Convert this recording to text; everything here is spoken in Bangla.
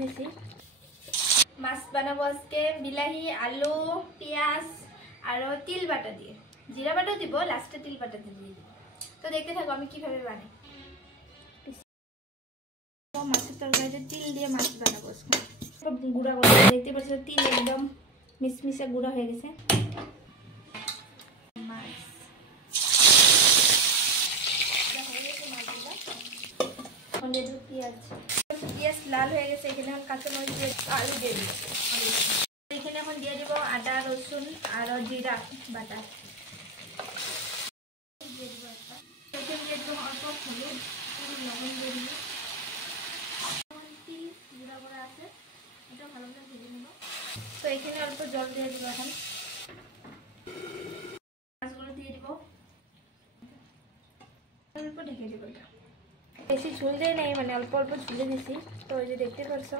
দিছি। মাছ বানাবো আজকে বিলাহি, আলু, পেঁয়াজ আর তিল বাটা দিয়ে। জিরা বাটাও দিব, লাস্টে তিল বাটা দিয়ে দিব। তো দেখতে থাকো আমি কিভাবে বানাই। মাছের তরকারিতে তিল দিয়ে মাছ বানাবো। গুঁড়া করে দেখতে পাচ্ছ তিল একদম মিশমিশে গুঁড়া হয়ে গেছে। পেঁয়াজ লাল হয়ে গেছে, এখানে এখন কাঁচামরিচ দিয়ে আলু দিয়ে দিব। এখানে এখন দিয়ে দিব আদা, রসুন আর জিরা বাটা। দিয়ে দিব একদম অল্প হলুদ, লবণ দিয়ে দিব। গুঁড়া করা আছে, এটা ভালো করে ভেজে নেব। তো এখানে অল্প জল দিয়ে দিব। এখন মাছগুলো দিয়ে দিব, অল্প ঢেকে দিব। বেশি ঝুল দেয় নাই, মানে অল্প অল্প ঝুলে দিছি। তো ওই যে দেখতে পাচ্ছ